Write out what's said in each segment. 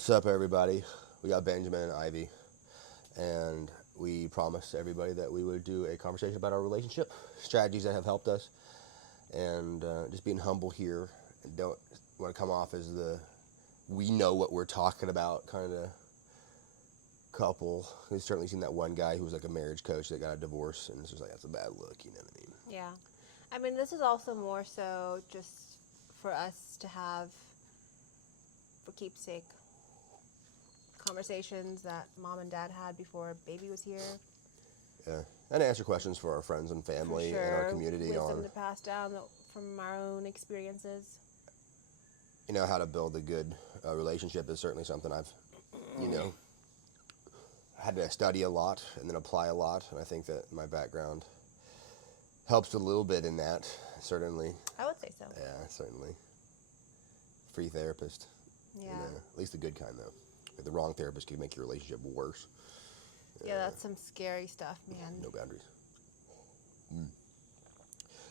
What's up, everybody? We got Benjamin and Ivy, and we promised everybody that we would do a conversation about our relationship, strategies that have helped us, and just being humble here. And don't want to come off as the we know what we're talking about kind of couple. We've certainly seen that one guy who was like a marriage coach that got a divorce, and it's just like, that's a bad look, you know what I mean? Yeah. I mean, this is also more so just for us to have, for keepsake, conversations that mom and dad had before baby was here. Yeah, and answer questions for our friends and family For and our sure. community Wisdom on to pass down from our own experiences. how to build a good relationship is certainly something I've you know had to study a lot and then apply a lot, and I think that my background helps a little bit in that. Certainly, I would say so. yeah, certainly. Free therapist, Yeah. at least a good kind though. Like the wrong therapist could make your relationship worse. Yeah, that's some scary stuff, man. No boundaries.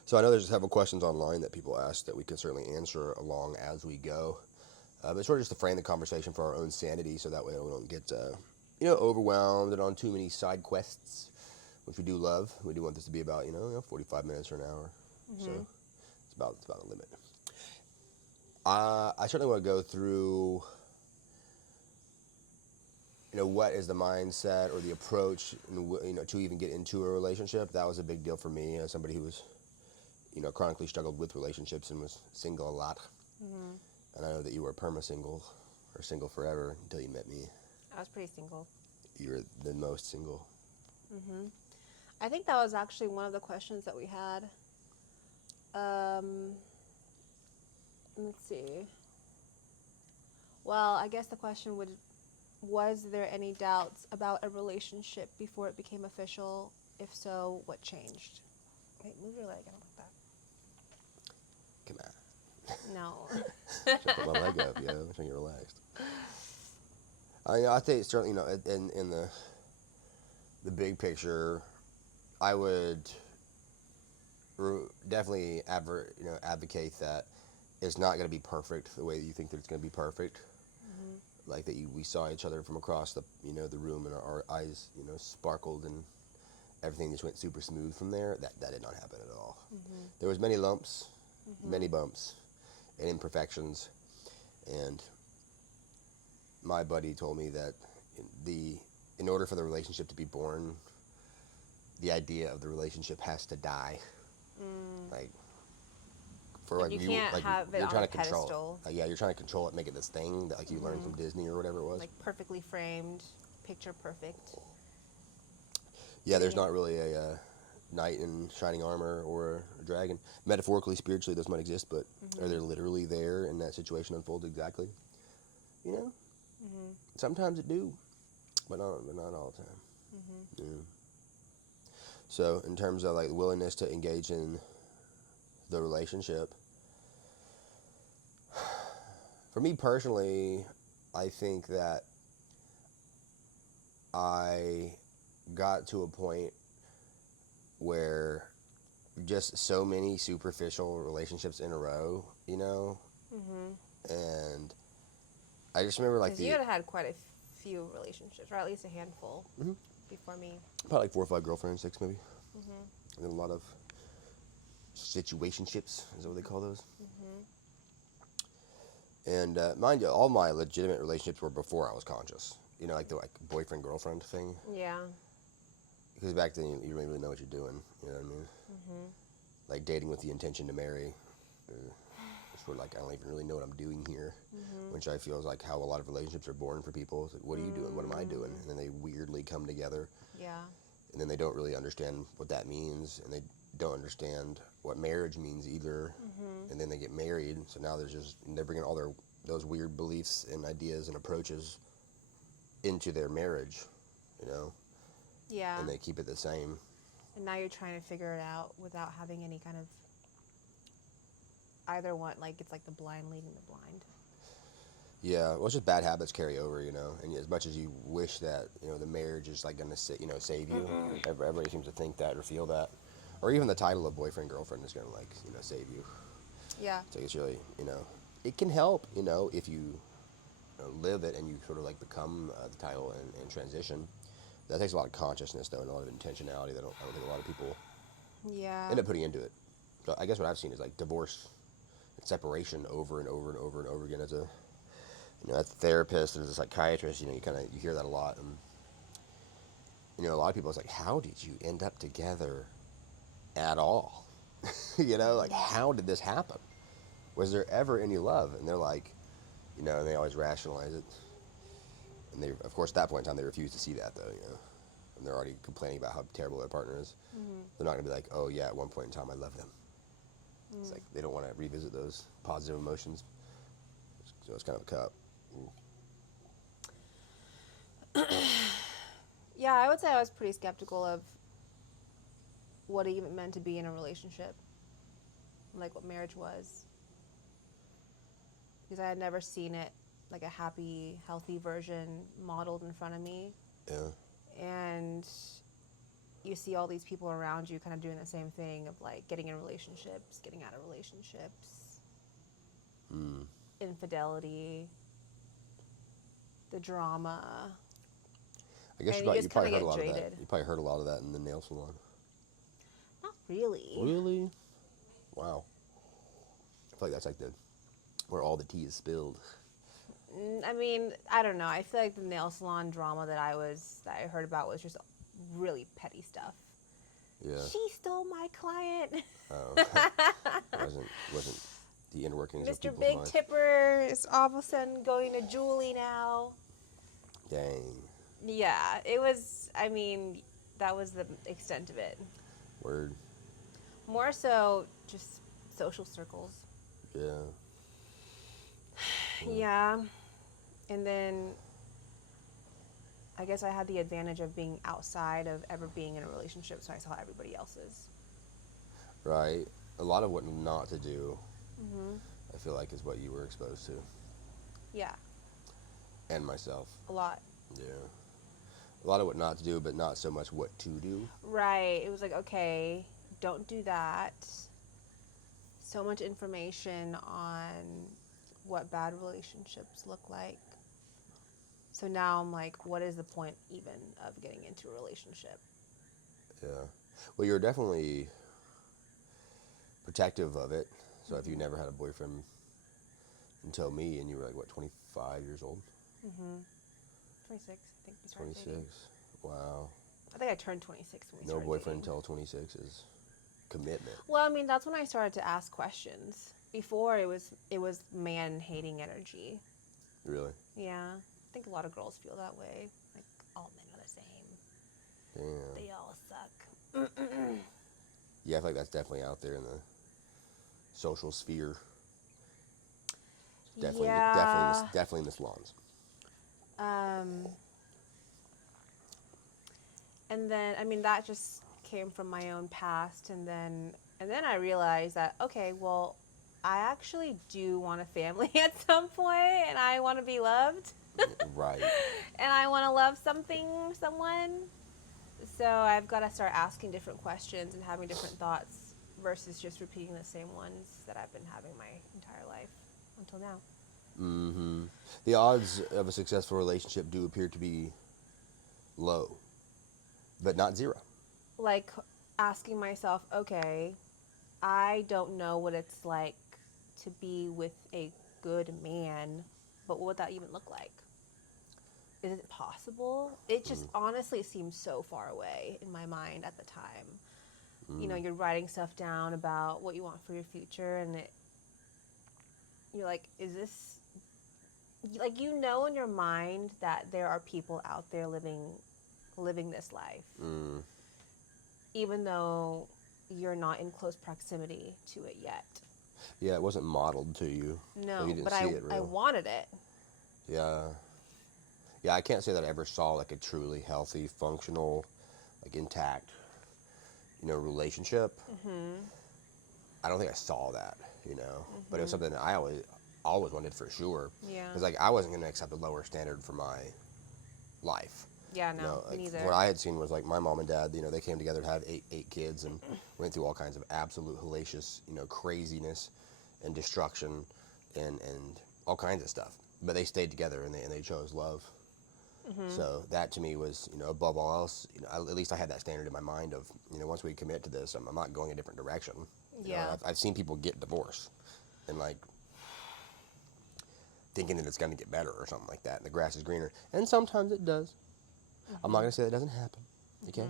So I know there's several questions online that people ask that we can certainly answer along as we go. But it's sort of just to frame the conversation for our own sanity, so that way we don't get overwhelmed and on too many side quests, which we do love. We do want this to be about 45 minutes or an hour, so it's about the limit. I certainly want to go through what is the mindset or the approach to even get into a relationship. That was a big deal for me as somebody who was chronically struggled with relationships and was single a lot. And I know that you were perma-single or single forever until you met me. I was pretty single. You were the most single. I think that was actually one of the questions that we had. Let's see. Well, I guess the question was there any doubts about a relationship before it became official? If so, what changed? Wait, move your leg. I don't like Come on. that. No. Should put my leg up, I'm trying to get relaxed. I think certainly, in the big picture, I would definitely advocate that it's not going to be perfect the way that you think that it's going to be perfect. Like that we saw each other from across the the room and our eyes sparkled and everything just went super smooth from there. That did not happen at all. There was many lumps, many bumps, and imperfections, and my buddy told me that in order for the relationship to be born, the idea of the relationship has to die. Like for Like you can't have it you're on trying a to control pedestal. it. You're trying to control it, make it this thing that you learned from Disney or whatever it was. Like perfectly framed, picture perfect. Yeah, there's not really a knight in shining armor or a dragon. Metaphorically, spiritually, those might exist, but are they literally there and that situation unfolds exactly? Sometimes it do, but not all the time. Yeah. So, in terms of like the willingness to engage in the relationship, for me personally, I think that I got to a point where just so many superficial relationships in a row, and I just remember like Because you had quite a few relationships, or at least a handful before me. probably like 4 or 5 girlfriends, 6 maybe, and then a lot of situationships is what they call those. And mind you, all my legitimate relationships were before I was conscious. Like the boyfriend girlfriend thing. Yeah. Because back then you don't really know what you're doing. You know what I mean? Like dating with the intention to marry. It's sort of like I don't even really know what I'm doing here, which I feel is like how a lot of relationships are born for people. It's like, what are you doing? What am I doing? And then they weirdly come together. Yeah. And then they don't really understand what that means, and they don't understand what marriage means either. And then they get married, so now they're bringing all those weird beliefs and ideas and approaches into their marriage, Yeah. and they keep it the same. And now you're trying to figure it out without having any kind of either one. Like it's like the blind leading the blind. Yeah, well, it's just bad habits carry over, and as much as you wish that, the marriage is like going to, save you, everybody seems to think that or feel that, or even the title of boyfriend, girlfriend is going to, save you. Yeah. So it's really, it can help, if you live it and you sort of like become the title and transition. That takes a lot of consciousness though, and a lot of intentionality that I don't think a lot of people Yeah. end up putting into it. So I guess what I've seen is like divorce and separation over and over and over and over again as a as a therapist and as a psychiatrist. You hear that a lot, and a lot of people, it's like, how did you end up together at all? Like, how did this happen? Was there ever any love? And they're like, and they always rationalize it. And they, of course, at that point in time, they refuse to see that, though, And they're already complaining about how terrible their partner is. Mm-hmm. They're not going to be like, oh, yeah, at one point in time, I loved them. It's like they don't want to revisit those positive emotions. So it's kind of a cop. Yeah, I would say I was pretty skeptical of what it even meant to be in a relationship, like what marriage was, because I had never seen it like a happy, healthy version modeled in front of me. Yeah. And you see all these people around you kind of doing the same thing of like getting in relationships, getting out of relationships, infidelity, the drama. I guess And you just probably kinda heard a lot get of that. jaded. You probably heard a lot of that in the nail salon. Not really. Really? Wow. I feel like that's like where all the tea is spilled. I mean, I don't know. I feel like the nail salon drama that I heard about was just really petty stuff. Yeah. She stole my client. Oh. wasn't the inner workings of Mr. people's Big minds. Tipper is all of a sudden going to Julie now. Dang. Yeah, it was. I mean, that was the extent of it. Word. More so, just social circles. Yeah. Yeah. And then I guess I had the advantage of being outside of ever being in a relationship, so I saw everybody else's. Right. A lot of what not to do, Mm-hmm. I feel like, is what you were exposed to. Yeah, And myself. a lot. Yeah. A lot of what not to do, but not so much what to do. Right. It was like, okay, don't do that. So much information on what bad relationships look like. So now I'm like, what is the point even of getting into a relationship? Yeah. Well, you're definitely protective of it. So if you never had a boyfriend until me, and you were like, what, 25 years old? Mm-hmm. 26, I think we started 26. dating. Wow. I think I turned 26 when we No started boyfriend dating. until 26 is commitment. Well, I mean, that's when I started to ask questions. Before, it was man-hating energy. Really? Yeah. I think a lot of girls feel that way. Like, all men are the same. Damn. They all suck. Yeah, I feel like that's definitely out there in the social sphere. Definitely, Yeah. definitely in the salons. And then, I mean, that just came from my own past, and then I realized that, okay, well, I actually do want a family at some point, and I want to be loved, Right. and I want to love someone. So I've got to start asking different questions and having different thoughts versus just repeating the same ones that I've been having my entire life until now. Mm-hmm. The odds of a successful relationship do appear to be low, but not zero. Like asking myself, okay, I don't know what it's like to be with a good man, but what would that even look like? Is it possible? It just honestly seems so far away in my mind at the time. You know, you're writing stuff down about what you want for your future, and you're like, is this, like, you know in your mind that there are people out there living this life. Even though you're not in close proximity to it yet. Yeah, it wasn't modeled to you. No, so you didn't but see it real. I wanted it. Yeah. Yeah, I can't say that I ever saw like a truly healthy, functional, like intact, relationship. I don't think I saw that, but it was something that I always wanted for sure. Yeah. Because like I wasn't going to accept a lower standard for my life. Yeah, no, me Like, neither. what I had seen was like my mom and dad, they came together to have eight kids and went through all kinds of absolute hellacious, craziness and destruction and all kinds of stuff. but they stayed together and they chose love. Mm-hmm. So that to me was, above all else, at least I had that standard in my mind of, once we commit to this, I'm not going a different direction. Yeah. I've seen people get divorced and like thinking that it's going to get better or something like that, and the grass is greener. And sometimes it does. I'm not going to say that doesn't happen. Okay.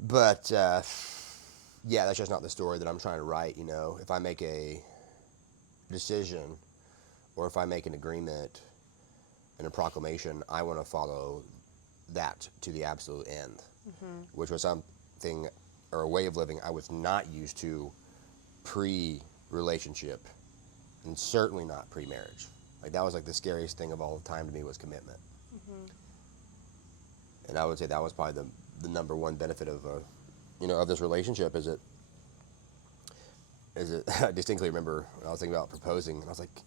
But yeah, that's just not the story that I'm trying to write. If I make a decision or if I make an agreement and a proclamation, I want to follow that to the absolute end, which was something or a way of living I was not used to pre-relationship, and certainly not pre-marriage. Like that was like the scariest thing of all time to me was commitment. And I would say that was probably the number one benefit of of this relationship is it I distinctly remember when I was thinking about proposing, and I was like,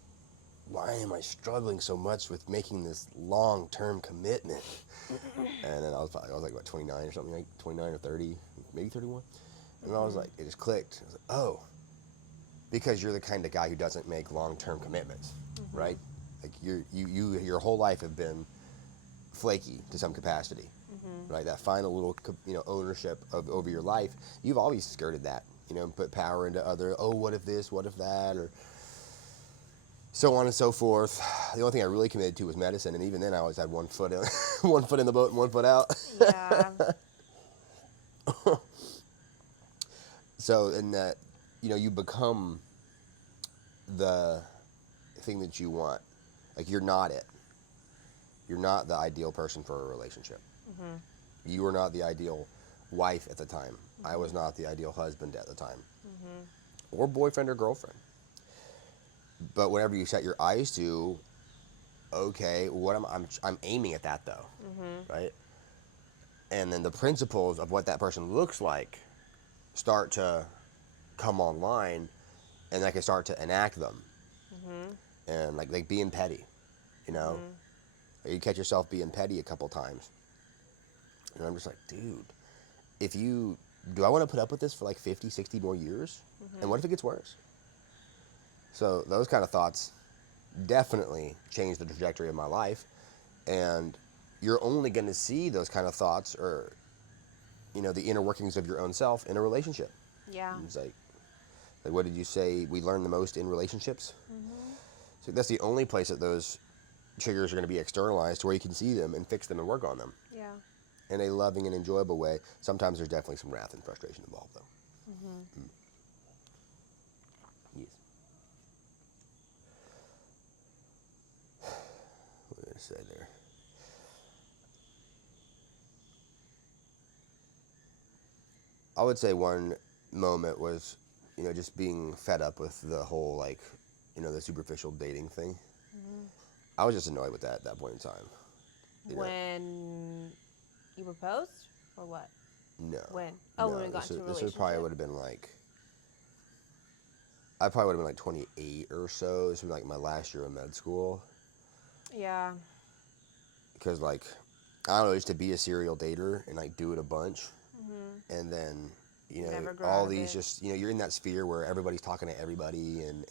why am I struggling so much with making this long-term commitment? And then I was like, what, 29 or something, like 29 or 30, maybe 31. And I was like, it just clicked. I was like, oh, because you're the kind of guy who doesn't make long-term commitments, right? Like your whole life have been flaky to some capacity, right? That final little, ownership over your life, you've always skirted that, and put power into other, oh, what if this, what if that, or so on and so forth. The only thing I really committed to was medicine, and even then I always had one foot in, one foot in the boat and one foot out. Yeah. So, in that, you become the thing that you want. Like, you're not it. You're not the ideal person for a relationship. You were not the ideal wife at the time. I was not the ideal husband at the time. Or boyfriend or girlfriend. But whenever you set your eyes to, okay, I'm aiming at that though, right? And then the principles of what that person looks like start to come online, and I can start to enact them. And like being petty, you catch yourself being petty a couple times, and I'm just like, dude, do I want to put up with this for like 50, 60 more years? And what if it gets worse? So those kind of thoughts definitely changed the trajectory of my life, and you're only going to see those kind of thoughts or the inner workings of your own self in a relationship. Yeah. It's like what did you say, we learn the most in relationships? So that's the only place that those triggers are going to be externalized, to where you can see them and fix them and work on them Yeah. in a loving and enjoyable way. Sometimes there's definitely some wrath and frustration involved though. Yes. What did I say there? I would say one moment was, just being fed up with the whole, like, the superficial dating thing. I was just annoyed with that at that point in time. When you proposed, or what? No. When? Oh, no, when we got into a relationship. This probably would have been like, I probably would have been like 28 or so. This would be like my last year of med school. Yeah. Because, like, I don't know, just to be a serial dater and like do it a bunch, and then Never grow all out of these it. just you're in that sphere where everybody's talking to everybody, and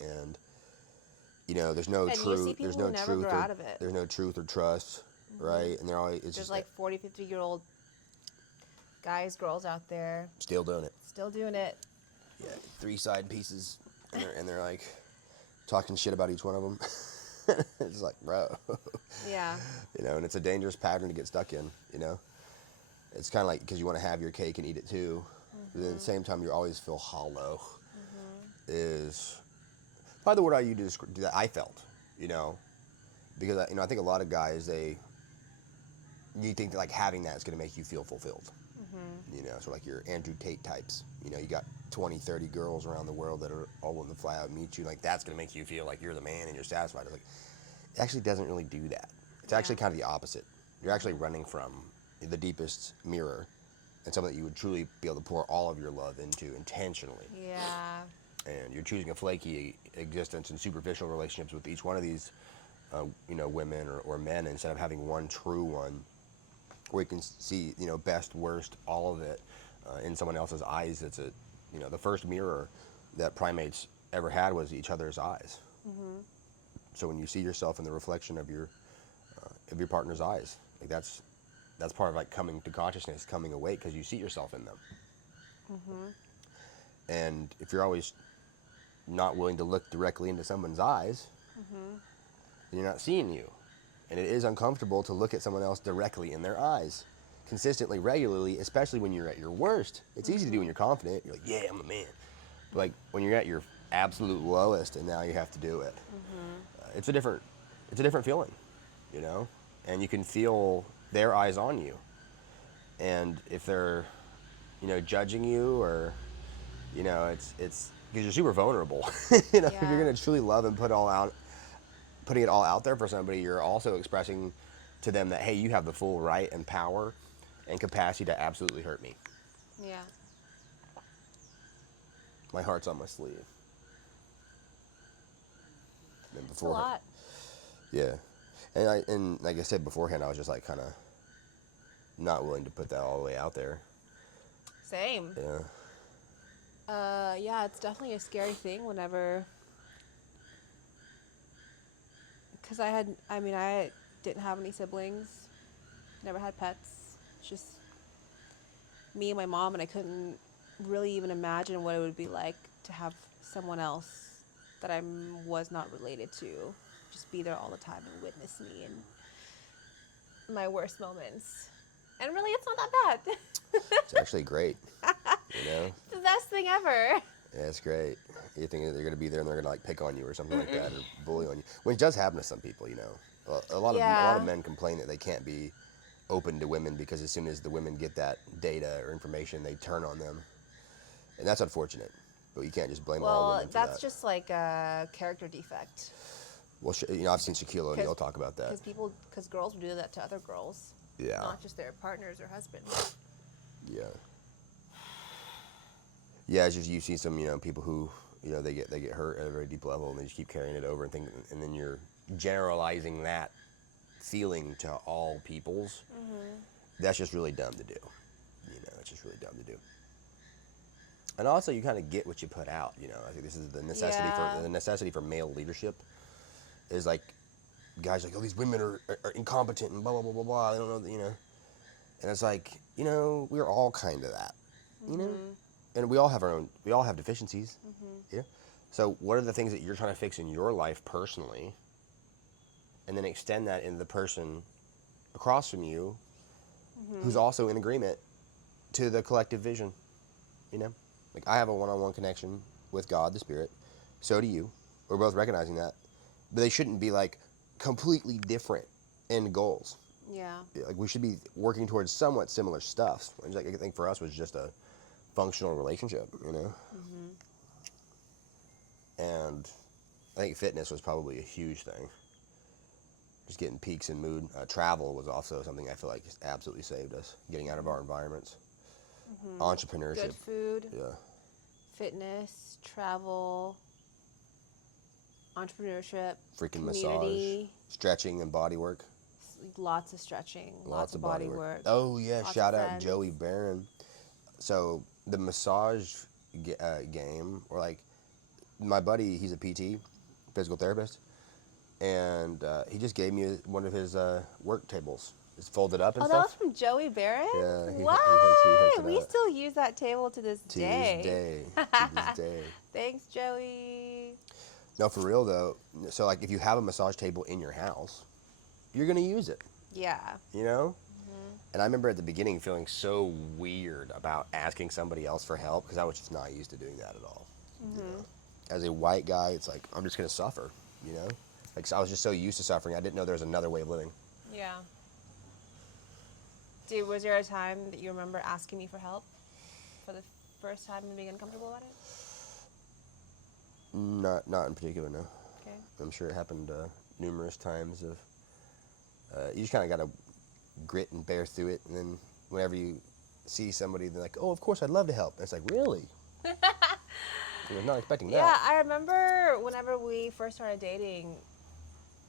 there's no And you see truth, people there's who no never truth grow or out of it. there's no truth or trust, right? And they're always it's There's just like 40, 50-year-old guys, girls out there still doing it. still doing it. Yeah, 3 side pieces, and they're like talking shit about each one of them. It's like, bro. Yeah. And it's a dangerous pattern to get stuck in. It's kind of like, because you want to have your cake and eat it too, but at the same time you always feel hollow. Is probably the word I use to describe that I felt, because I think a lot of guys, you think that like having that is going to make you feel fulfilled. So like your Andrew Tate types, you got 20, 30 girls around the world that are all willing to fly out and meet you, like that's going to make you feel like you're the man and you're satisfied. It's like, it actually doesn't really do that. It's actually kind of the opposite. You're actually running from the deepest mirror, and something that you would truly be able to pour all of your love into intentionally. Yeah. And you're choosing a flaky existence and superficial relationships with each one of these, women or men, instead of having one true one where you can see, best, worst, all of it in someone else's eyes. It's the first mirror that primates ever had was each other's eyes. So when you see yourself in the reflection of your partner's eyes, like that's part of like coming to consciousness, coming awake, because you see yourself in them. And if you're always not willing to look directly into someone's eyes, then you're not seeing you. And it is uncomfortable to look at someone else directly in their eyes, consistently, regularly, especially when you're at your worst. It's easy to do when you're confident. You're like, yeah, I'm the man. But like when you're at your absolute lowest, and now you have to do it. It's a different feeling, you know. And you can feel their eyes on you. And if they're, judging you, or, it's because you're super vulnerable. If you're gonna truly love and putting it all out there for somebody, you're also expressing to them that, hey, you have the full right and power and capacity to absolutely hurt me. Yeah. My heart's on my sleeve. And It's a lot. Yeah. And like I said beforehand, I was just like kind of not willing to put that all the way out there. Same. Yeah. Yeah, it's definitely a scary thing whenever, because I didn't have any siblings, never had pets, just me and my mom, and I couldn't really even imagine what it would be like to have someone else that I was not related to just be there all the time and witness me in my worst moments. And really, it's not that bad. It's actually great. It's the best thing ever. Yeah, it's great. You think that they're going to be there and they're going to like pick on you or something like that, or bully on you, which does happen to some people. A lot of men complain that they can't be open to women because as soon as the women get that data or information, they turn on them, and that's unfortunate. But you can't just blame all women for that. That's just like a character defect. Well, I've seen Shaquille O'Neal talk about that. Because girls would do that to other girls. Yeah. Not just their partners or husbands. Yeah. Yeah, it's just you see some people who they get hurt at a very deep level and they just keep carrying it over and then you're generalizing that feeling to all peoples. That's just really dumb to do. It's just really dumb to do. And also, you kind of get what you put out. I think this is the necessity for male leadership. Is like guys like, oh, these women are incompetent and blah blah blah blah blah. I don't know, And it's like, we're all kind of that, and we all have deficiencies. Yeah. So what are the things that you're trying to fix in your life personally, and then extend that into the person across from you, who's also in agreement to the collective vision. Like I have a one-on-one connection with God, the Spirit. So do you. We're both recognizing that, but they shouldn't be like completely different end goals. Yeah. Like we should be working towards somewhat similar stuff. Like I think for us was just a functional relationship, And I think fitness was probably a huge thing. Just getting peaks in mood. Travel was also something I feel like just absolutely saved us. Getting out of our environments. Entrepreneurship. Good food. Yeah. Fitness, travel, entrepreneurship, Freaking community, massage, stretching and body work. Lots of stretching, lots of body work. Oh yeah, lots shout of out friends. Joey Barron. So the massage game, or like my buddy, he's a PT, physical therapist, and he just gave me one of his work tables. It's folded up and Oh, stuff. that was from Joey Barrett? Yeah, What? he hooks it We up. still use that table to this day. To this day. Thanks, Joey. No, for real though. So like, if you have a massage table in your house, you're gonna use it. Yeah. And I remember at the beginning feeling so weird about asking somebody else for help because I was just not used to doing that at all. As a white guy, it's like I'm just gonna suffer. Like I was just so used to suffering, I didn't know there was another way of living. Yeah. Dude, was there a time that you remember asking me for help for the first time and being uncomfortable about it? Not in particular, no. Okay. I'm sure it happened numerous times. You just kind of got to grit and bear through it, and then whenever you see somebody, they're like, "Oh, of course, I'd love to help." And it's like, really? I was not expecting that. Yeah, I remember whenever we first started dating,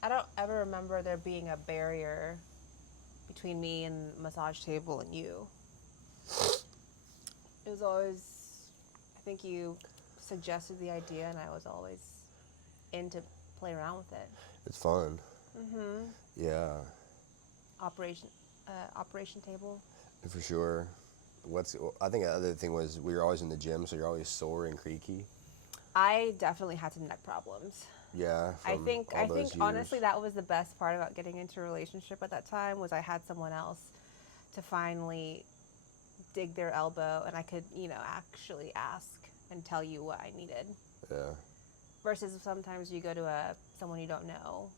I don't ever remember there being a barrier between me and the massage table and you. It was always, I think you suggested the idea, and I was always in to play around with it. It's fun. Mm-hmm. Yeah, Operation, operation table. for sure. I think the other thing was we were always in the gym, so you're always sore and creaky. I definitely had some neck problems. Yeah, I from think all I think those years. honestly that was the best part about getting into a relationship at that time was I had someone else to finally dig their elbow and I could, actually ask and tell you what I needed. Yeah, Versus sometimes you go to someone you don't know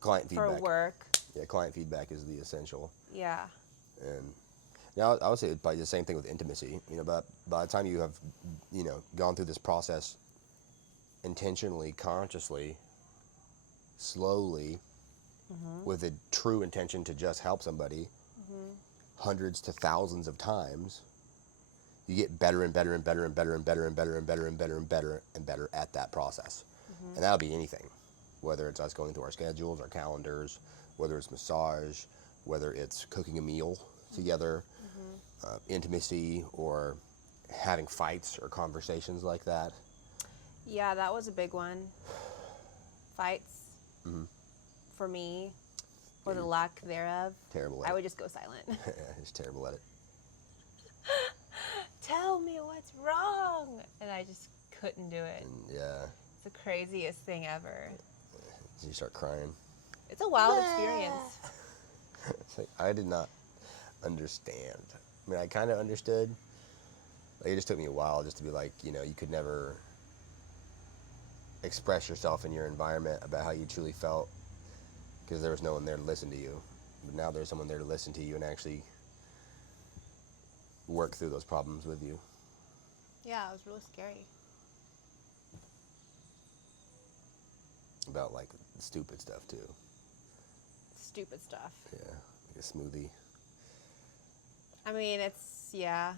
client for feedback. work. Yeah, client feedback is the essential. Yeah. And now I would say probably the same thing with intimacy. But by the time you have, gone through this process intentionally, consciously, slowly, Mhm. with a true intention to just help somebody, Mhm. hundreds to thousands of times, you get better and better and better and better and better and better and better and better and better and better at that process. Mhm. And that'll be anything, whether it's us going through our schedules, our calendars, whether it's massage, whether it's cooking a meal together, Mhm. intimacy, or having fights or conversations like that. Yeah, that was a big one. Fights Mm-hmm. for me, Yeah, or the you're lack thereof. terrible at I it. would just go silent. He's terrible at it. Tell me what's wrong, and I just couldn't do it. And yeah, It's the craziest thing ever. you start crying. It's a wild experience. It's like, I did not understand. I mean, I kind of understood. Like, it just took me a while just to be like, you could never express yourself in your environment about how you truly felt because there was no one there to listen to you. But now there's someone there to listen to you and actually work through those problems with you. Yeah, it was really scary. About like stupid stuff too. Stupid stuff. Yeah, like a smoothie. I mean, yeah.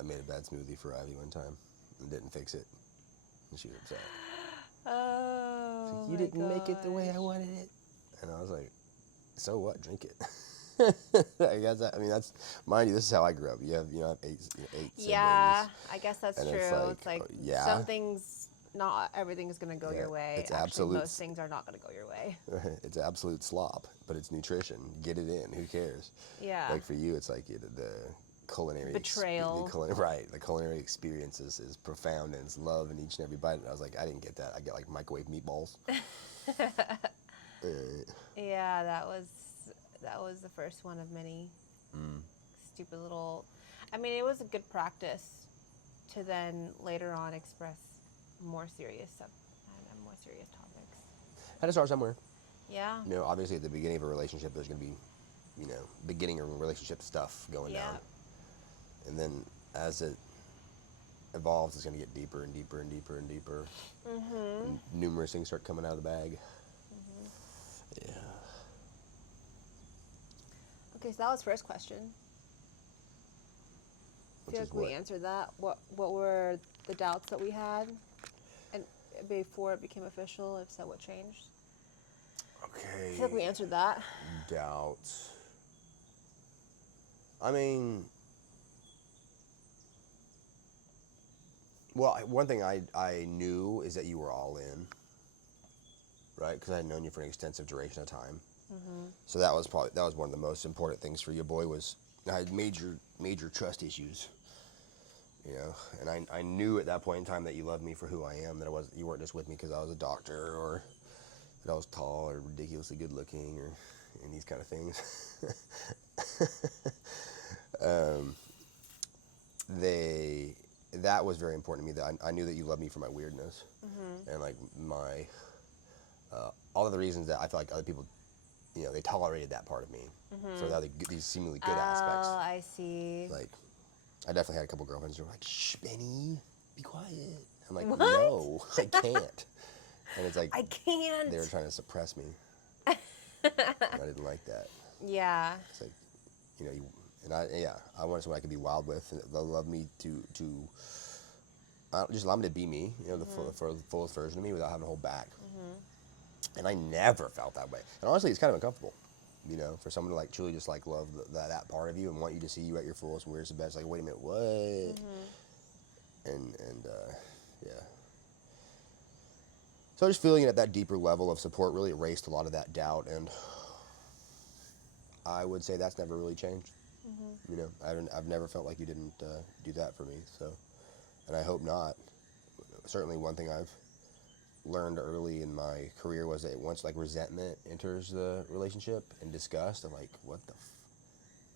I made a bad smoothie for Ivy one time and didn't fix it, and she was upset. Oh, She's like, you my didn't make it the way I gosh. wanted it, and I was like, so what? Drink it. I guess that's mind you. This is how I grew up. You have eight Yeah, siblings, I guess that's and true. it's like, yeah, some things, not everything's going to go yeah, your way. it's Actually, absolute. most things are not going to go your way. It's absolute slop, but it's nutrition. Get it in. Who cares? Yeah. Like for you, it's like the culinary Betrayal. The culinary experience is profound and it's love in each and every bite. And I was like, I didn't get that. I get like microwave meatballs. Yeah, that was the first one of many stupid little. I mean, it was a good practice to then later on express more serious more serious topics. Had to start somewhere. Yeah. Obviously at the beginning of a relationship, there's going to be, beginning of relationship stuff going Yeah. down, and then as it evolves, it's going to get deeper and deeper and deeper and deeper. Mhm. And numerous things start coming out of the bag. Yeah. Okay, so that was first question. I Which feel is like we what? answered that. What were the doubts that we had, and before it became official? If so, what changed? Okay. I feel like we answered that. Doubts. I mean, well, one thing I knew is that you were all in, right? Because I had known you for an extensive duration of time. Mhm. So that was one of the most important things for your boy was I had major trust issues, and I knew at that point in time that you loved me for who I am, that you weren't just with me because I was a doctor or that I was tall or ridiculously good looking or and these kind of things. That was very important to me, that I knew that you loved me for my weirdness Mhm. and like my all of the reasons that I feel like other people, they tolerated that part of me for these seemingly good aspects. Oh, I see. Like, I definitely had a couple girlfriends who were like, "Shh, Benny, be quiet." I'm like, What? "No, I can't." And it's like I can't. they were trying to suppress me. And I didn't like that. Yeah. It's like, I wanted someone I could be wild with, and they'll love me to just allow me to be me, for the fullest version of me without having to hold back. And I never felt that way. And honestly, it's kind of uncomfortable, for someone to like truly just like love that part of you and want you to see you at your fullest, weirdest, the best. Like, wait a minute, what? And yeah. So just feeling it at that deeper level of support really erased a lot of that doubt, and I would say that's never really changed. Mhm. You know, I've never felt like you didn't do that for me. So, and I hope not. Certainly, one thing I've learned early in my career was that once like resentment enters the relationship and disgust, I'm like,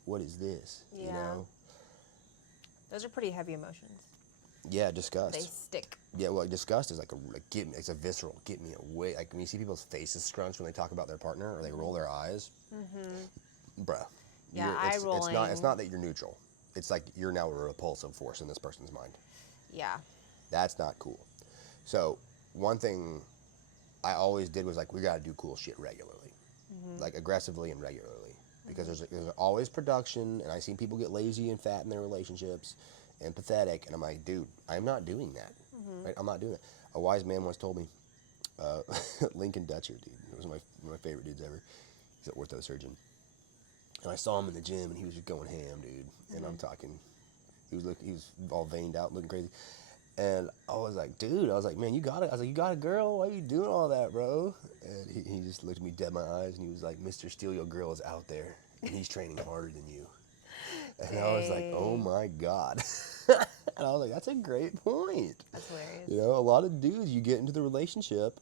what is this? You Yeah. know? Those are pretty heavy emotions. Yeah, They disgust. stick. Yeah, well, disgust is it's a visceral, get me away. Like when you see people's faces scrunch when they talk about their partner or they roll their eyes, Mhm. bruh, Yeah, eye it's rolling. not that you're neutral. It's like you're now a repulsive force in this person's mind. Yeah. That's not cool. So one thing I always did was like we gotta do cool shit regularly, Mhm. like aggressively and regularly, because Mhm. there's always production, and I seen people get lazy and fat in their relationships, and pathetic, and I'm like, dude, I'm not doing that. Mhm. Right? I'm not doing that. A wise man once told me, uh, Lincoln Dutcher, dude, it was one of my favorite dudes ever. He's an ortho surgeon, and I saw him in the gym, and he was just going ham, dude. And I'm Mhm. talking, he was all veined out, looking crazy. And I was like, dude, I was like, man, you got it. I was like, you got a girl? Why are you doing all that, bro? And he just looked at me dead in my eyes, and he was like, Mr. Steele, your girl is out there, and he's training harder than you. And I was like, oh Dang. my God. And I was like, that's a great point. That's hilarious. You know, a lot of dudes, you get into the relationship,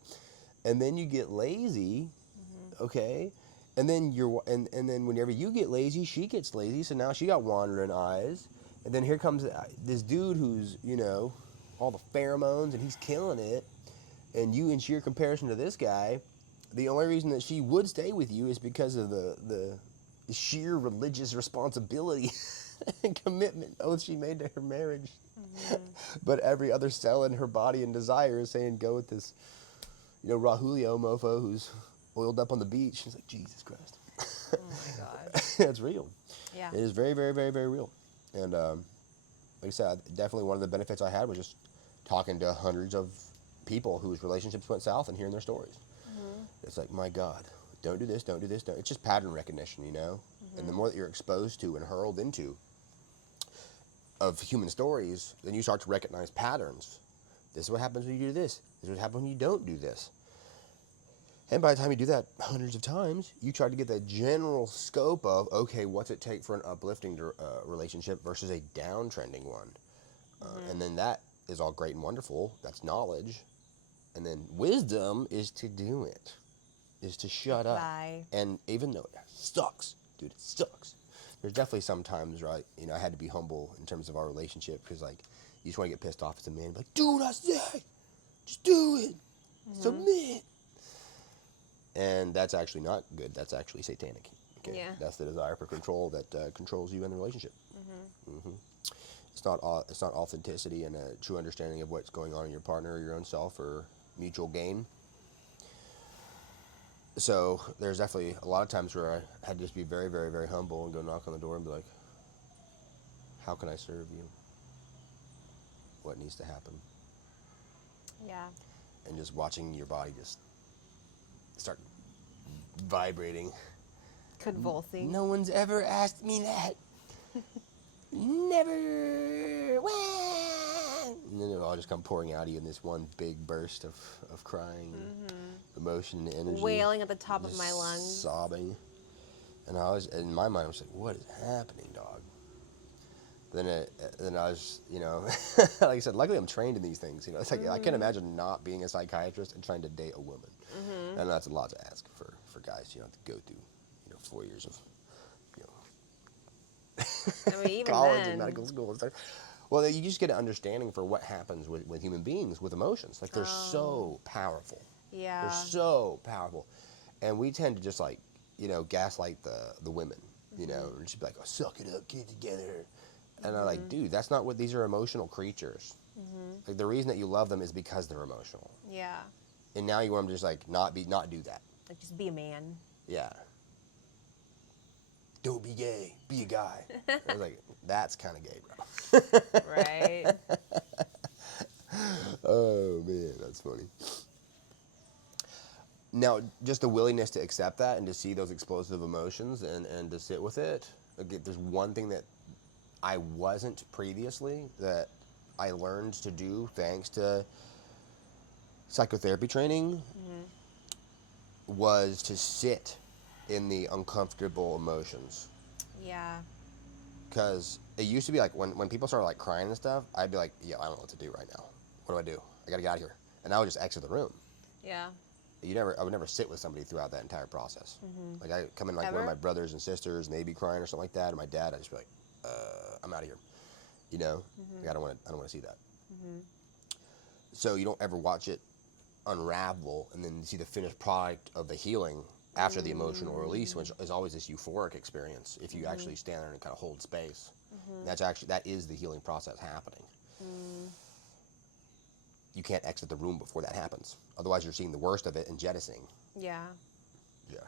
and then you get lazy, Mhm. okay? And then whenever you get lazy, she gets lazy, so now she got wandering eyes. And then here comes this dude who's, you know, all the pheromones and he's killing it. And you, in sheer comparison to this guy, the only reason that she would stay with you is because of the sheer religious responsibility and commitment oath she made to her marriage. Mhm. But every other cell in her body and desire is saying, go with this, you know, Rahulio mofo who's oiled up on the beach. She's like, Jesus Christ. Oh my God. It's real. Yeah. It is very, very, very, very real. And like I said, definitely one of the benefits I had was just talking to hundreds of people whose relationships went south and hearing their stories. Mhm. It's like, my God, don't do this, don't do this. Don't. It's just pattern recognition, you know? And the Mhm. more that you're exposed to and hurled into of human stories, then you start to recognize patterns. This is what happens when you do this. This is what happens when you don't do this. And by the time you do that hundreds of times, you try to get the general scope of, okay, what's it take for an uplifting relationship versus a downtrending one? And Mhm. then that is all great and wonderful. That's knowledge. And then wisdom is to do it, is to shut up. Apply. And even though it sucks, dude, it sucks. There's definitely some times, right, you know, I had to be humble in terms of our relationship because, like, you just want to get pissed off as a man. Like, do what I say. Just do it. Mhm. Submit. And that's actually not good. That's actually satanic. Okay, Yeah. that's the desire for control that controls you in the relationship. Mhm. Hmm. It's not authenticity and a true understanding of what's going on in your partner or your own self or mutual gain. So there's definitely a lot of times where I had to just be very, very, very humble and go knock on the door and be like, "How can I serve you? What needs to happen?" Yeah. And just watching your body just start vibrating. Convulsing. No one's ever asked me that. Never. Wah! And then it'll all just come pouring out of you in this one big burst of crying, Mhm. emotion, and energy, Wailing at the top of my just lungs. sobbing. And I was, in my mind, I was like, "What is happening, dog?" Then I was, you know, like I said, luckily I'm trained in these things. You know, it's like I can't Mhm. imagine not being a psychiatrist and trying to date a woman. Mhm. And that's a lot to ask for guys, you know, to go through, you know, 4 years of, you I mean, know, even college and medical then. school and stuff. Well, you just get an understanding for what happens with human beings with emotions. Like they're Oh. so powerful. They're Yeah. so powerful, and we tend to just like, you know, gaslight the women. You know, Mhm. and just be like, "Oh, suck it up, get it together." And I'm like, Mhm. dude, that's not what these are emotional creatures. Mhm. Like the reason that you love them is because they're emotional. Yeah. And now you want them to just like not do that. Like just be a man. Yeah. Don't be gay. Be a guy. I was like, that's kind of gay, bro. Right. Oh man, that's funny. Now, just the willingness to accept that and to see those explosive emotions and to sit with it. Again, there's one thing that I wasn't previously that I learned to do thanks to psychotherapy training was to sit in the uncomfortable emotions. Yeah. Because it used to be like when people started like crying and stuff, I'd be like, yeah, I don't know what to do right now. What do? I gotta get out of here. And I would just exit the room. Yeah. I would never sit with somebody throughout that entire process. Like I come in like one of Ever? my brothers and sisters and they'd be crying or something like that, or my dad, I'd just be like, I'm out of here. You know? Like I don't want to see that. So you don't ever watch it unravel and then see the finished product of the healing after the emotional release, which is always this euphoric experience if you actually stand there and kind of hold space. That is the healing process happening. You can't exit the room before that happens. Otherwise you're seeing the worst of it and jettisoning. Yeah. Yeah.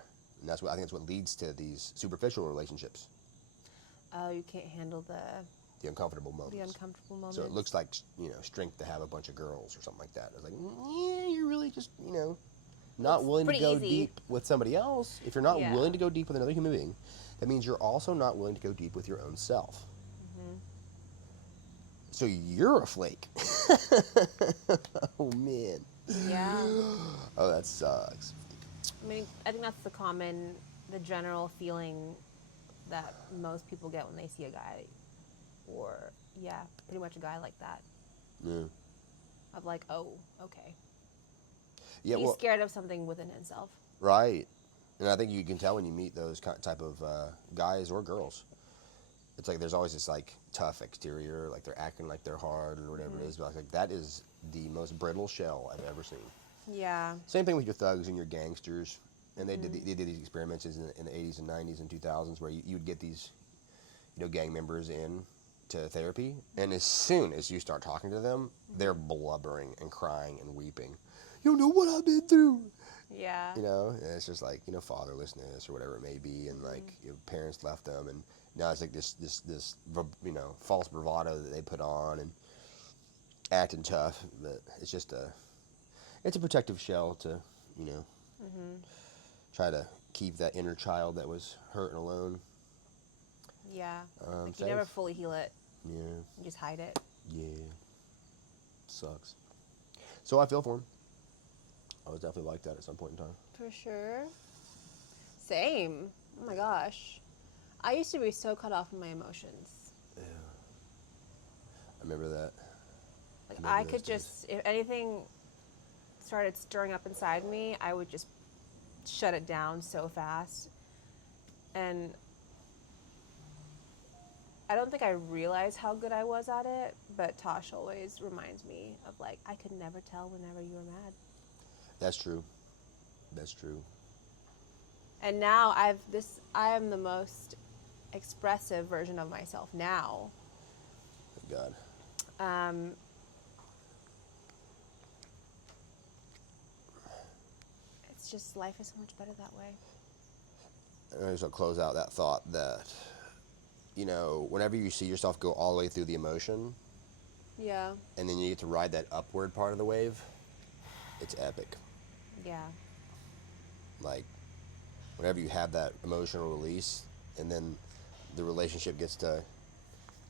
And I think that's what leads to these superficial relationships. Oh, you can't handle The uncomfortable moments. the uncomfortable moments. So it looks like, strength to have a bunch of girls or something like that. It's like, yeah, you're really just, not willing to pretty go easy. deep with somebody else. If you're not Yeah. willing to go deep with another human being, that means you're also not willing to go deep with your own self. So you're a flake. Oh, man. Yeah. Oh, that sucks. I mean, I think that's the general feeling that most people get when they see a guy, or, yeah, pretty much a guy like that. Yeah. Of like, oh, okay. Yeah, He's well, scared of something within himself. right. And I think you can tell when you meet those type of guys or girls. It's like there's always this like tough exterior, like they're acting like they're hard or whatever it is, but like that is the most brittle shell I've ever seen. Yeah. Same thing with your thugs and your gangsters, and they did these experiments in the 80s and 90s and 2000s where you would get these, gang members in to therapy, and as soon as you start talking to them, they're blubbering and crying and weeping. You don't know what I've been through. Yeah. And it's just like, fatherlessness or whatever it may be, and like parents left them, and now it's like this false bravado that they put on and acting tough, but it's just it's a protective shell to, try to keep that inner child that was hurt and alone. Yeah. Like you safe. never fully heal it. Yeah, You just hide it. yeah, sucks. So I feel for him. I was definitely like that at some point in time. For sure. Same. Oh my gosh. I used to be so cut off from my emotions. Yeah, I remember that. Like Remember I those could days. just, if anything started stirring up inside me, I would just shut it down so fast. And I don't think I realized how good I was at it, but Tosh always reminds me of like, I could never tell whenever you were mad. That's true. That's true. And now I am the most expressive version of myself now. Thank God. It's just, life is so much better that way. And I just want to close out that thought that, whenever you see yourself go all the way through the emotion, Yeah. and then you get to ride that upward part of the wave, it's epic. Yeah. Like, whenever you have that emotional release, and then the relationship gets to,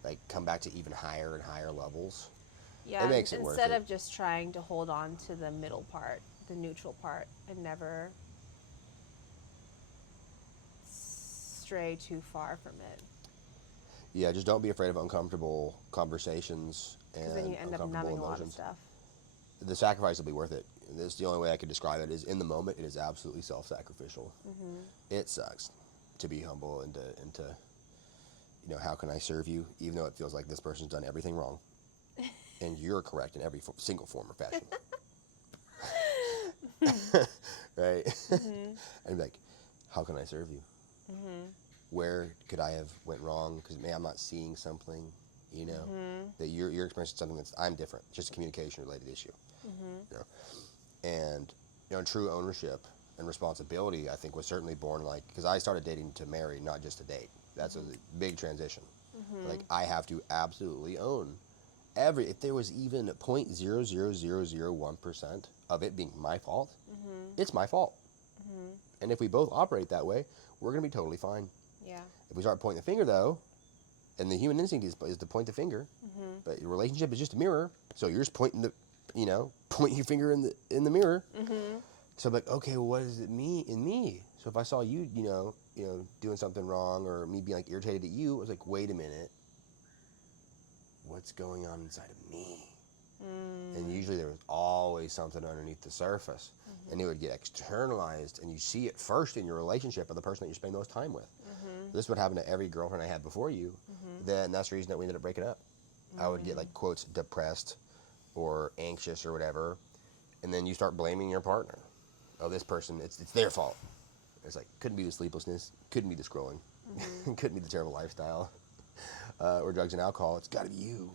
like, come back to even higher and higher levels. Yeah. It makes it worth instead it. of just trying to hold on to the middle part, the neutral part, and never stray too far from it. Yeah, just don't be afraid of uncomfortable conversations and Because then you end up uncomfortable numbing a lot of emotions. stuff. The sacrifice will be worth it. This is the only way I could describe it. Is in the moment, it is absolutely self-sacrificial. It sucks to be humble and to how can I serve you, even though it feels like this person's done everything wrong, and you're correct in every single form or fashion. Right? And be like, how can I serve you? Where could I have went wrong? Because I'm not seeing something, that you're experiencing something that's I'm different. Just a communication related issue. And true ownership and responsibility, I think, was certainly born because I started dating to marry, not just to date. That's a big transition. Like I have to absolutely own if there was even 0.00001% of it being my fault, it's my fault. And if we both operate that way, we're gonna be totally fine. Yeah. If we start pointing the finger, though, and the human instinct is to point the finger, but your relationship is just a mirror, so you're just pointing point your finger in the mirror. Mhm. So I'm like, okay, well, what does it mean in me? So if I saw you, doing something wrong or me being like irritated at you, I was like, wait a minute, what's going on inside of me? And usually there was always something underneath the surface, and it would get externalized, and you see it first in your relationship with the person that you spend the most time with. This is what happened to every girlfriend I had before you. Then that's the reason that we ended up breaking up. I would get like quotes depressed or anxious or whatever, and then you start blaming your partner. Oh, this person, it's their fault. It's like, couldn't be the sleeplessness, couldn't be the scrolling, couldn't be the terrible lifestyle, or drugs and alcohol. It's got to be you.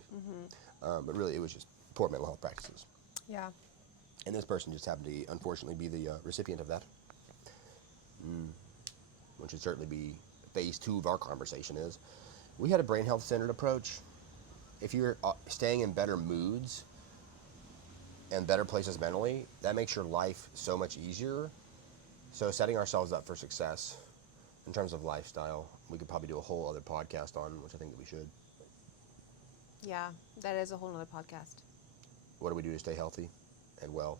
But really, it was just poor mental health practices. Yeah. And this person just happened to, unfortunately, be the recipient of that. Which should certainly be phase 2 of our conversation is, we had a brain health centered approach. If you're staying in better moods and better places mentally, that makes your life so much easier. So setting ourselves up for success in terms of lifestyle, we could probably do a whole other podcast on, which I think that we should. Yeah, that is a whole nother podcast. What do we do to stay healthy and well?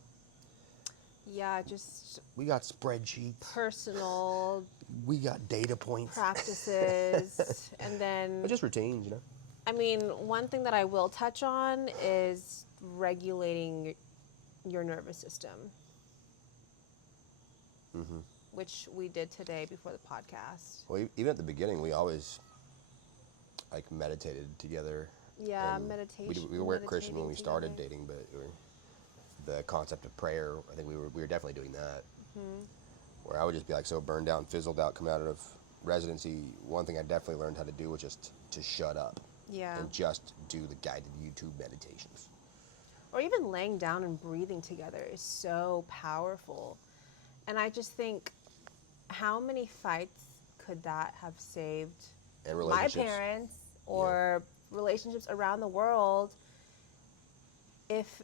Yeah, just We got spreadsheets. personal We got data points. practices. And then, But just routines, I mean, one thing that I will touch on is regulating your nervous system, which we did today before the podcast. Well, even at the beginning, we always like meditated together. Yeah, And meditation. We weren't Christian when we meditating started together. dating, but the concept of prayer, I think we were definitely doing that. Where I would just be like so burned out and fizzled out coming out of residency. One thing I definitely learned how to do was just to shut up Yeah. and just do the guided YouTube meditations. Or even laying down and breathing together is so powerful. And I just think, how many fights could that have saved And my relationships. parents or relationships around the world if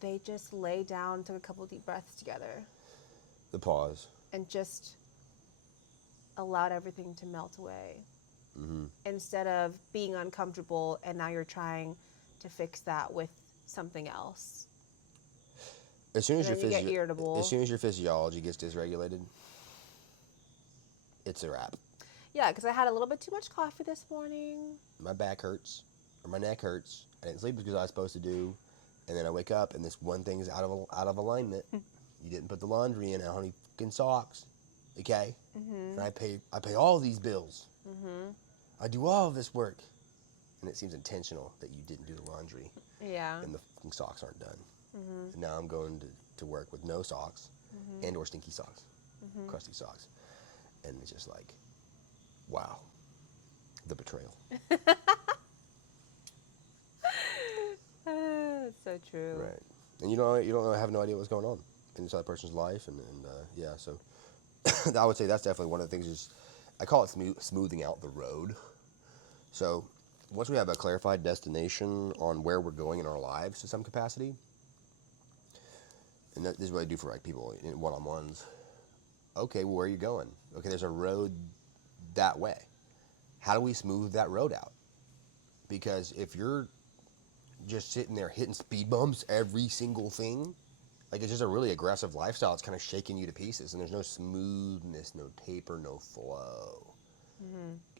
they just lay down, took a couple deep breaths together, The pause. and just allowed everything to melt away? Instead of being uncomfortable and now you're trying to fix that with something else. As soon as And then you get irritable. as soon as your physiology gets dysregulated, it's a wrap. Yeah, because I had a little bit too much coffee this morning. My back hurts or my neck hurts. I didn't sleep because I was supposed to do, and then I wake up and this one thing is out of alignment. You didn't put the laundry in how many fucking socks, okay? And I pay all these bills. I do all of this work, and it seems intentional that you didn't do the laundry, Yeah. and the fucking socks aren't done. And now I'm going to work with no socks and or stinky socks, crusty socks, and it's just like, wow, the betrayal. That's so true. Right, and you don't have no idea what's going on in this other person's life, and yeah, so I would say that's definitely one of the things. Is I call it smoothing out the road. So once we have a clarified destination on where we're going in our lives to some capacity, and this is what I do for like people in one-on-ones. Okay, well, where are you going? Okay, there's a road that way. How do we smooth that road out? Because if you're just sitting there hitting speed bumps every single thing, like it's just a really aggressive lifestyle. It's kind of shaking you to pieces, and there's no smoothness, no taper, no flow.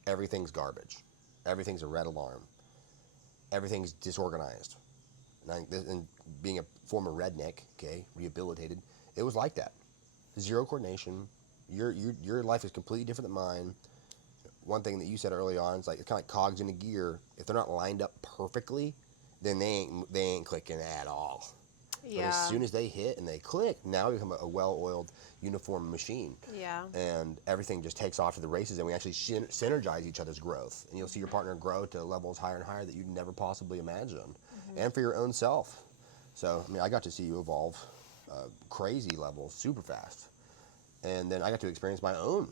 Everything's garbage. Everything's a red alarm. Everything's disorganized. And being a former redneck, okay, rehabilitated, it was like that. Zero coordination. Your life is completely different than mine. One thing that you said early on is like it's kind of like cogs in a gear. If they're not lined up perfectly, then they ain't clicking at all. Yeah. But as soon as they hit and they click, now we become a well-oiled, uniform machine. Yeah. And everything just takes off to the races, and we actually synergize each other's growth. And you'll see your partner grow to levels higher and higher that you'd never possibly imagine, and for your own self. So, I mean, I got to see you evolve crazy levels super fast. And then I got to experience my own,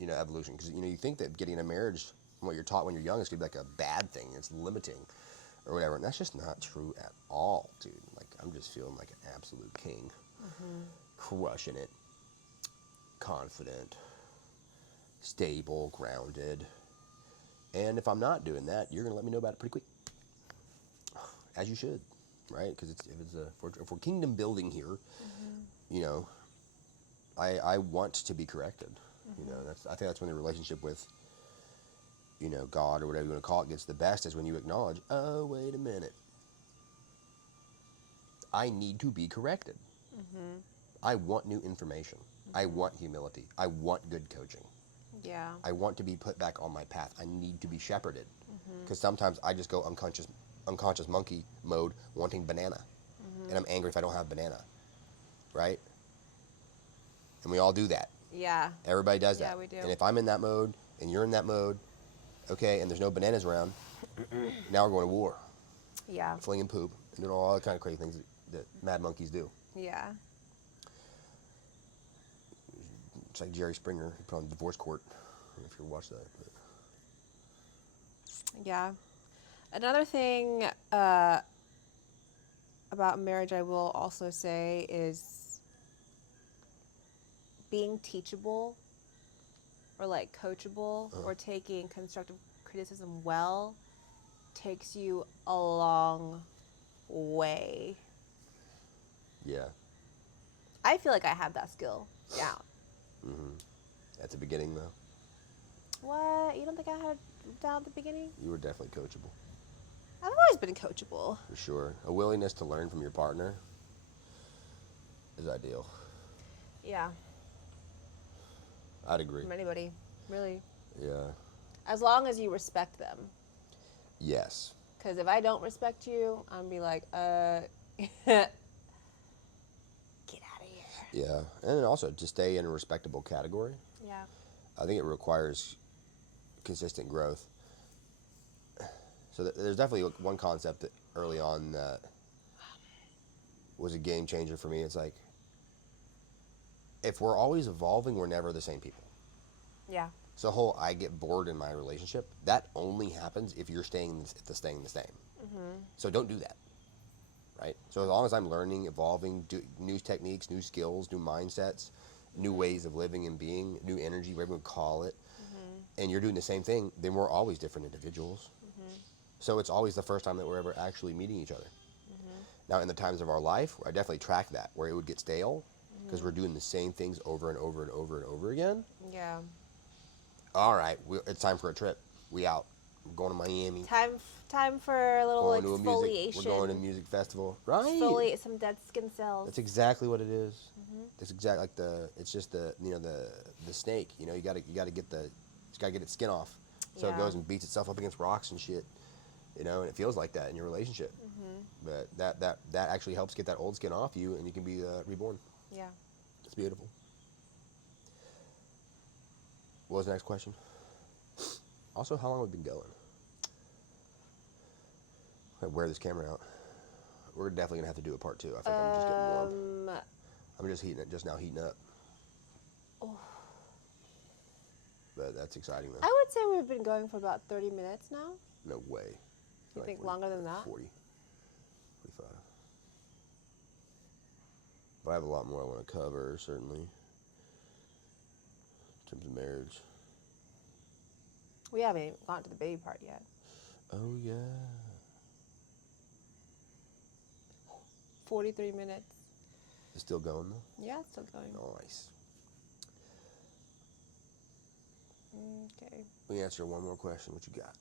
evolution. Because, you think that getting in a marriage, what you're taught when you're young, is going to be like a bad thing. It's limiting or whatever. And that's just not true at all, dude. Like, I'm just feeling like an absolute king. Crushing it. Confident. Stable. Grounded. And if I'm not doing that, you're going to let me know about it pretty quick. As you should. right? Because if we're kingdom building here, Mm-hmm. you know, I want to be corrected. You know, Mm-hmm. I think that's when the relationship with, you know, God or whatever you want to call it gets the best, is when you acknowledge, oh, wait a minute, I need to be corrected. Mm-hmm. I want new information. I Mm-hmm. want humility. I want good coaching. Yeah. I want to be put back on my path. I need to be shepherded. Mm-hmm. Because sometimes I just go unconscious monkey mode, wanting banana, Mm-hmm. and I'm angry if I don't have banana, right? And we all do that. Yeah. Everybody does Yeah, that. we do. And if I'm in that mode and you're in that mode, okay, and there's no bananas around, now we're going to war, Yeah. flinging poop, and doing all the kind of crazy things that mad monkeys do. Yeah. It's like Jerry Springer, he put on divorce court. I don't know if you ever watched that. But. Yeah. Another thing about marriage, I will also say, is being teachable or like coachable or taking constructive criticism well takes you a long way. Yeah. I feel like I have that skill down. At the beginning, though, What? You don't think I had it down at the beginning? you were definitely coachable, I've always been coachable. for sure. A willingness to learn from your partner is ideal. Yeah, I'd agree. from anybody, really. Yeah. As long as you respect them. Yes. Because if I don't respect you, I'm gonna be like, get out of here. Yeah. And then also to stay in a respectable category, Yeah. I think it requires consistent growth. So there's definitely one concept that early on that was a game changer for me. It's like, if we're always evolving, we're never the same people. Yeah. So the whole I get bored in my relationship, that only happens if you're staying the same. Mm-hmm. So don't do that, right? So as long as I'm learning, evolving, new techniques, new skills, new mindsets, new ways of living and being, new energy, whatever you call it, Mm-hmm. and you're doing the same thing, then we're always different individuals. Mm-hmm. So it's always the first time that we're ever actually meeting each other. Mm-hmm. Now, in the times of our life, I definitely track that, where it would get stale because we're doing the same things over and over and over and over again. Yeah. All right, it's time for a trip. We out. We're going to Miami. Time for a little Going to a exfoliation. we're going to a music festival. Right. Exfoliate some dead skin cells. That's exactly what it is. Mm-hmm. It's exactly like it's just the snake. You know, you gotta get its skin off, so it Yeah. goes and beats itself up against rocks and shit. You know, and it feels like that in your relationship. Mm-hmm. But that actually helps get that old skin off you, and you can be reborn. Yeah. It's beautiful. What was the next question? Also, how long have we been going? I wear this camera out. We're definitely gonna have to do a part 2. I think I'm just getting warm. I'm just now heating up. Oh. But that's exciting though. I would say we've been going for about 30 minutes now. No way. You Like think 40, longer than that? 40, 45. But I have a lot more I want to cover, certainly. In terms of marriage. We haven't even gotten to the baby part yet. Oh yeah. 43 minutes. It's still going though? Yeah, it's still going. Nice. Okay. Let me answer one more question. What you got?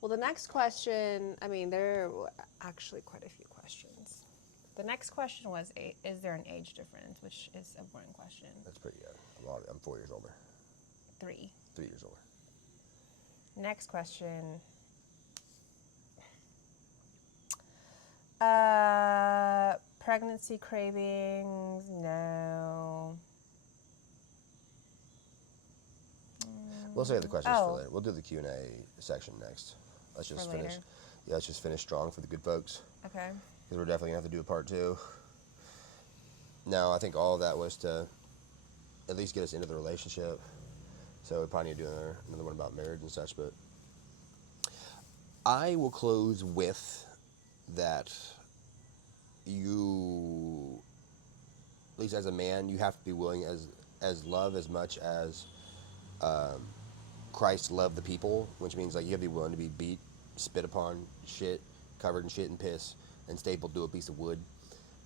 Well, the next question, I mean, there were actually quite a few questions. The next question was, is there an age difference, which is a boring question. That's pretty good. I'm 4 years older. 3. 3 years older. Next question. Pregnancy cravings, no. We'll save the questions Oh. for later. We'll do the Q&A section next. Let's just For finish. later. Yeah, let's just finish strong for the good folks. Okay. Because we're definitely going to have to do a part 2. No, I think all of that was to at least get us into the relationship. So we probably need to do another one about marriage and such. But I will close with that you, at least as a man, you have to be willing as love as much as Christ loved the people, which means like you have to be willing to be beat, spit upon, shit, covered in shit and piss, and stapled to a piece of wood.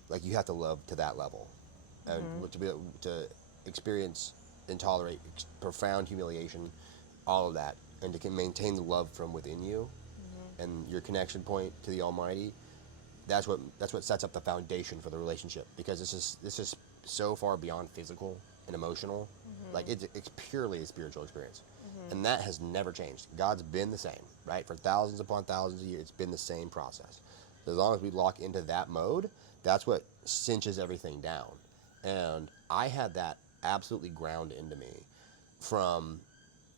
Like you have to love to that level, and to be able to experience and tolerate profound humiliation, all of that, and to maintain the love from within you, and your connection point to the Almighty. That's what sets up the foundation for the relationship, because this is so far beyond physical and emotional. Like it's purely a spiritual experience, and that has never changed. God's been the same, right, for thousands upon thousands of years. It's been the same process. So as long as we lock into that mode, that's what cinches everything down. And I had that absolutely ground into me from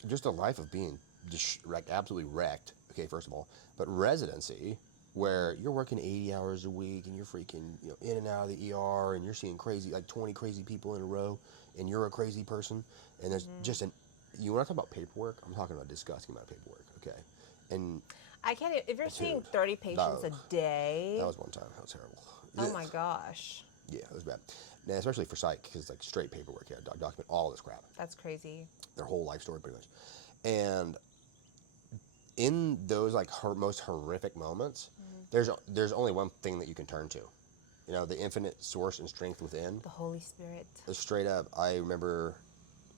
just a life of being just absolutely wrecked. Okay, first of all, but residency, where you're working 80 hours a week and you're freaking in and out of the ER, and you're seeing crazy, like 20 crazy people in a row, and you're a crazy person, and there's just when I talk about paperwork, I'm talking about a disgusting amount of paperwork. Okay, and I can't. If you're seeing dude, 30 patients a day. that was one time. That was terrible. Oh my gosh. Yeah, it was bad. Now, especially for psych, because it's like straight paperwork. You gotta document all this crap. That's crazy. Their whole life story, pretty much. And in those like most horrific moments, there's only one thing that you can turn to. The infinite source and strength within. The Holy Spirit. Straight up, I remember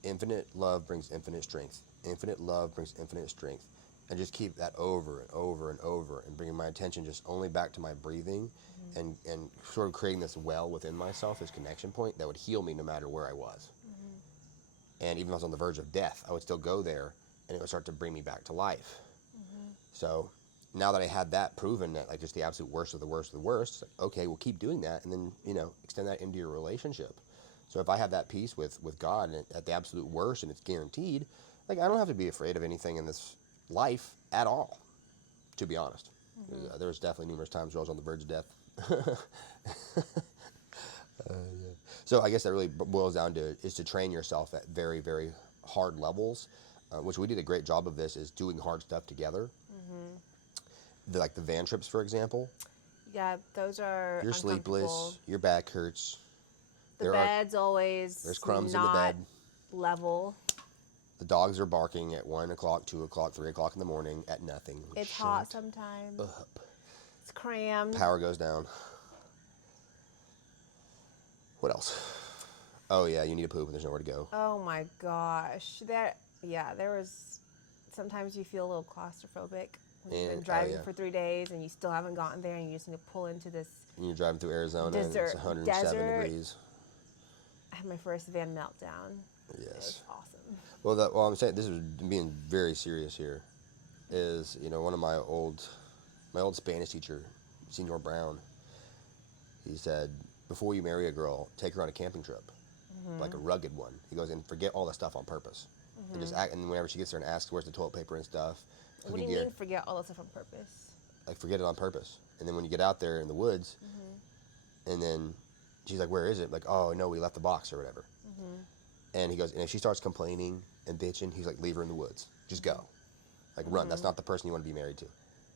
infinite love brings infinite strength. Infinite love brings infinite strength. And just keep that over and over and over, and bringing my attention just only back to my breathing, and sort of creating this well within myself, this connection point that would heal me no matter where I was. And even if I was on the verge of death, I would still go there, and it would start to bring me back to life. So now that I had that proven, that like just the absolute worst of the worst of the worst, like, okay, we'll keep doing that, and then extend that into your relationship. So if I have that peace with God, and at the absolute worst, and it's guaranteed, like I don't have to be afraid of anything in this life at all, to be honest. There was definitely numerous times where I was on the verge of death. Yeah. So I guess that really boils down to is to train yourself at very, very hard levels, which we did a great job of. This is doing hard stuff together. Like the van trips, for example. Yeah, those are You're sleepless, your back hurts. The bed's always there's crumbs not in the bed. Level. The dogs are barking at 1 o'clock, 2 o'clock, 3 o'clock in the morning at nothing. It's hot sometimes. It's crammed. Power goes down. What else? Oh yeah, you need to poop and there's nowhere to go. Oh my gosh. There was, sometimes you feel a little claustrophobic when you've been driving for 3 days and you still haven't gotten there, and you just need to pull into this. And you're driving through Arizona and it's 107 degrees. I had my first van meltdown. Yes. It was awesome. Well, I'm saying, this is being very serious here, is, one of my old Spanish teacher, Senor Brown, he said, before you marry a girl, take her on a camping trip, like a rugged one. He goes, and forget all the stuff on purpose. And just act, and whenever she gets there and asks where's the toilet paper and stuff. What do you mean forget all the stuff on purpose? Like forget it on purpose. And then when you get out there in the woods, and then she's like, where is it? Like, oh no, we left the box or whatever. And he goes, and if she starts complaining and bitching, he's like, leave her in the woods. Just go. Like, run. That's not the person you want to be married to.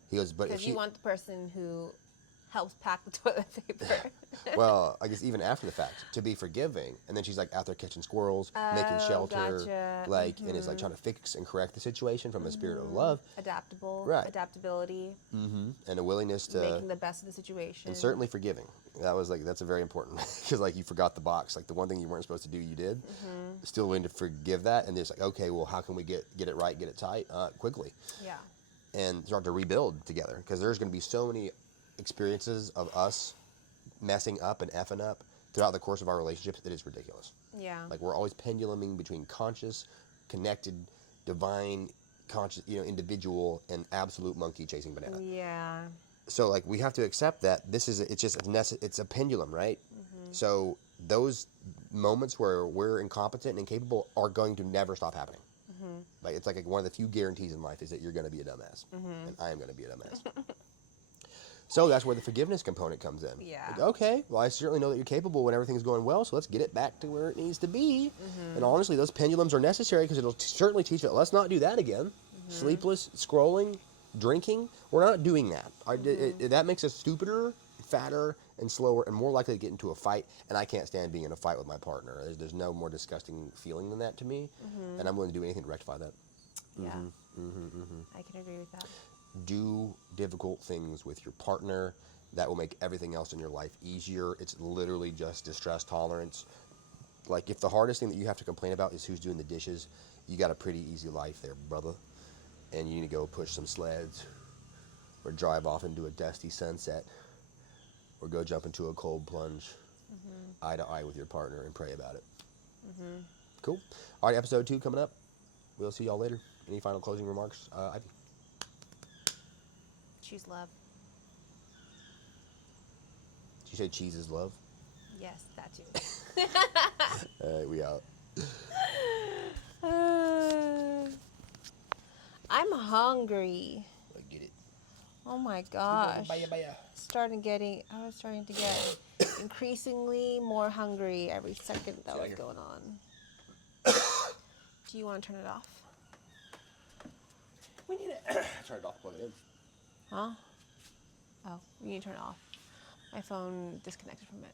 He goes, but if you want the person who helps pack the toilet paper. Well, I guess even after the fact, to be forgiving. And then she's like out there catching squirrels, making shelter. Gotcha. Like, and is like trying to fix and correct the situation from a spirit of love. Adaptable. Right. Adaptability. And a willingness to. Making the best of the situation. And certainly forgiving. That's a very important, because like you forgot the box. Like the one thing you weren't supposed to do, you did. Still willing to forgive that. And it's like, okay, well, how can we get it right, get it tight, quickly? Yeah. And start to rebuild together, because there's going to be so many experiences of us messing up and effing up throughout the course of our relationships that is ridiculous. Yeah. Like we're always penduluming between conscious, connected, divine, conscious, individual, and absolute monkey chasing banana. Yeah. So like we have to accept that it's a pendulum, right? So those moments where we're incompetent and incapable are going to never stop happening. Like it's like one of the few guarantees in life is that you're going to be a dumbass, and I am going to be a dumbass. So that's where the forgiveness component comes in. Yeah. Like, okay, well, I certainly know that you're capable when everything's going well, so let's get it back to where it needs to be. And honestly, those pendulums are necessary because it'll certainly teach it. Let's not do that again. Sleepless, scrolling, drinking. We're not doing that. That makes us stupider, fatter, and slower, and more likely to get into a fight. And I can't stand being in a fight with my partner. There's no more disgusting feeling than that to me. And I'm willing to do anything to rectify that. Yeah. Mm-hmm. I can agree with that. Do difficult things with your partner. That will make everything else in your life easier. It's literally just distress tolerance. Like, if the hardest thing that you have to complain about is who's doing the dishes, you got a pretty easy life there, brother. And you need to go push some sleds, or drive off into a dusty sunset, or go jump into a cold plunge, eye to eye with your partner, and pray about it. Cool. All right, episode 2 coming up. We'll see y'all later. Any final closing remarks, Ivy? Choose love. Did you say cheese is love? Yes, that too. All right, we out. I'm hungry. I get it. Oh my gosh. Bye. I was starting to get increasingly more hungry every second that was going on. Do you want to turn it off? We need to turn it off, plug it in. Huh? Oh, you need to turn it off. My phone disconnected from it.